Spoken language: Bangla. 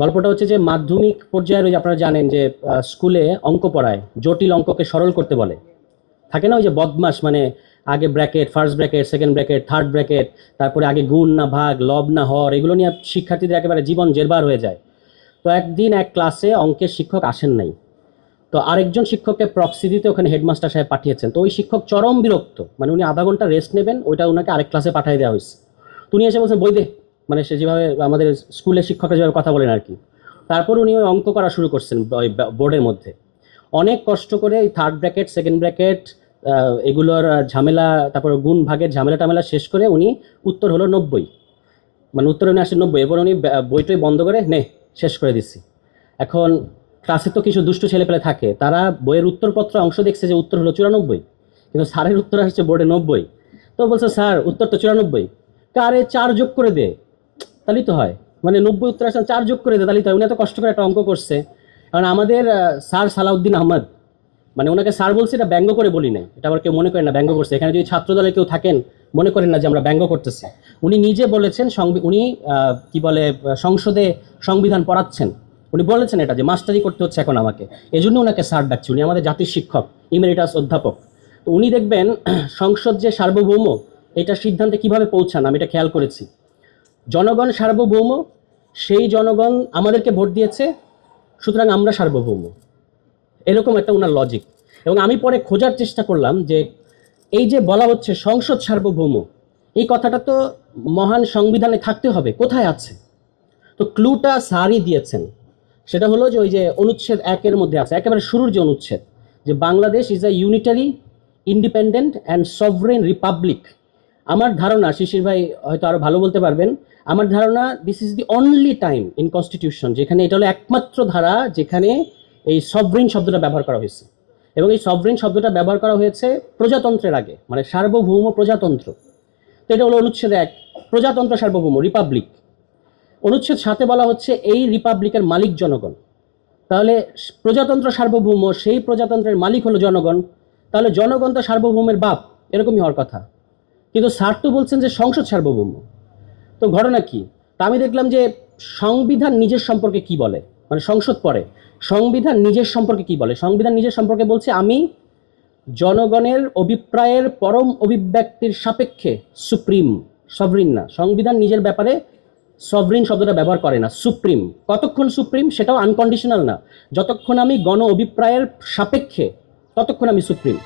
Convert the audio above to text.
গল্পটা হচ্ছে যে মাধ্যমিক পর্যায়ের ওই যে আপনারা জানেন যে স্কুলে অঙ্ক পড়ায়, জটিল অঙ্ককে সরল করতে বলে। থাকে না ওই যে বদমাস, মানে আগে bracket, first bracket, second bracket, third bracket, তারপরে আগে গুণ না ভাগ, লব না হর, এগুলো নিয়ে শিক্ষার্থীদের একেবারে জীবন জেরবার হয়ে যায়। তো একদিন এক ক্লাসে অঙ্কের শিক্ষক আসেন নাই। তো আরেকজন শিক্ষককে প্রক্সি দিতে ওখানে হেডমাস্টার সাহেব পাঠিয়েছেন। তো ওই শিক্ষক চরম বিরক্ত, মানে উনি আধা ঘন্টা রেস্ট নেবেন, ওইটা ওনাকে আরেক ক্লাসে পাঠিয়ে দেওয়া হয়েছে। তো উনি এসে বলছেন বই দে, মানে সে যেভাবে আমাদের স্কুলের শিক্ষকরা যেভাবে কথা বলেন আর কি। তারপর উনি ওই অঙ্ক করা শুরু করছেন ওই বোর্ডের মধ্যে। অনেক কষ্ট করে এই থার্ড ব্র্যাকেট, সেকেন্ড ব্র্যাকেট, এগুলোর ঝামেলা, তারপর গুণ ভাগের ঝামেলা টামেলা শেষ করে উনি উত্তর হলো 90, মানে উত্তর উনি আসে 90। এরপর উনি বইটই বন্ধ করে নে শেষ করে দিচ্ছি। এখন ক্লাসে তো কিছু দুষ্ট ছেলেপেলে থাকে, তারা বইয়ের উত্তরপত্র অংশ দেখছে যে উত্তর হলো 94, কিন্তু স্যারের উত্তর আসছে বোর্ডে 90। তো বলছে স্যার উত্তর তো 94, কারে 4 যোগ করে দে, তাহলেই তো হয়। মানে 90 উত্তর আসলে 4 যোগ করে দে, তাহলেই তো হয়। উনি এত কষ্ট করে একটা অঙ্ক করছে। কারণ আমাদের স্যার সালাউদ্দিন আহমদ, মানে ওনাকে স্যার বলছি, এটা ব্যঙ্গ করে বলি নাই, এটা আবার কেউ মনে করেন না ব্যঙ্গ করছে। এখানে যদি ছাত্র দলে কেউ থাকেন মনে করেন না যে আমরা ব্যঙ্গ করতেছি। উনি নিজে বলেছেন, উনি কি বলে সংসদে সংবিধান পড়াচ্ছেন, উনি বলেছেন এটা যে মাস্টারি করতে হচ্ছে এখন আমাকে, এই জন্য ওনাকে স্যার ডাকছি। উনি আমাদের জাতির শিক্ষক, ইমেরিটাস অধ্যাপক। তো উনি দেখবেন সংসদ যে সার্বভৌম, এটা সিদ্ধান্তে কিভাবে পৌঁছান আমি এটা খেয়াল করেছি। জনগণ সার্বভৌম, সেই জনগণ আমাদেরকে ভোট দিয়েছে, সুতরাং আমরা সার্বভৌম, এরকম একটা ওনার লজিক। এবং আমি পরে খোঁজার চেষ্টা করলাম যে এই যে বলা হচ্ছে সংসদ সার্বভৌম, এই কথাটা তো মহান সংবিধানে থাকতে হবে, কোথায় আছে? তো ক্লুটা স্যারই দিয়েছেন। সেটা হলো যে ওই যে অনুচ্ছেদ 1-এর মধ্যে আছে, একেবারে শুরুর যে অনুচ্ছেদ, যে Bangladesh is a unitary, independent and sovereign Republic. আমার ধারণা, শিশির ভাই হয়তো আরো ভালো বলতে পারবেন, আমার ধারণা this is the only time in constitution যেখানে এটা হলো একমাত্র ধারা যেখানে এই সভরেন শব্দটা ব্যবহার করা হয়েছে। এবং এই সভরেন শব্দটা ব্যবহার করা হয়েছে প্রজাতন্ত্রের আগে, মানে সার্বভৌম প্রজাতন্ত্র। তো এটা হলো অনুচ্ছেদ 1, প্রজাতন্ত্র সার্বভৌম রিপাবলিক। অনুচ্ছেদ 7-এ বলা হচ্ছে এই রিপাবলিকের মালিক জনগণ। তাহলে প্রজাতন্ত্র সার্বভৌম, সেই প্রজাতন্ত্রের মালিক হলো জনগণ, তাহলে জনগণ তো সার্বভৌমের বাপ, এরকমই হওয়ার কথা। কিন্তু স্যার তো বলছেন যে সংসদ সার্বভৌম। তো ঘটনা কি? তা আমি দেখলাম যে সংবিধান নিজের সম্পর্কে কি বলে, মানে সংসদ পড়ে, সংবিধান নিজের সম্পর্কে কি বলে। সংবিধান নিজের সম্পর্কে বলছে আমি জনগণের অভিপ্রায়ের পরম অভিব্যক্তির সাপেক্ষে সুপ্রিম, সভরিন না। সংবিধান নিজের ব্যাপারে সভরিন শব্দটা ব্যবহার করে না, সুপ্রিম। কতক্ষণ সুপ্রিম? সেটাও আনকন্ডিশনাল না, যতক্ষণ আমি গণ অভিপ্রায়ের সাপেক্ষে ততক্ষণ আমি সুপ্রিম।